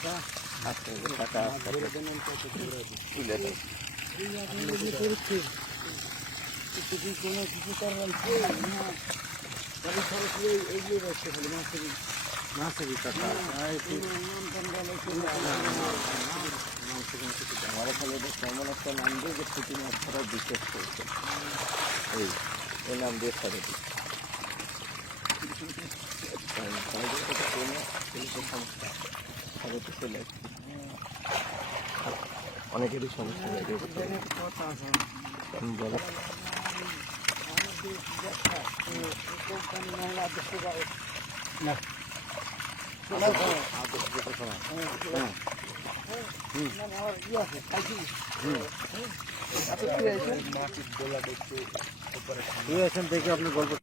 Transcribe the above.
টাকা তুলে দেয়। কোনো কিছু করার মাছেরই টাকা আমার ফলে তেমন একটা নাম দিয়ে যে পুঁটি মাছ ধরার বিশেষ করছে এই নাম দিয়ে ছাড়ে দিই সমস্যা তো চলে আসছে অনেকেরই সমস্যা বলো দেখে আপনি গল্প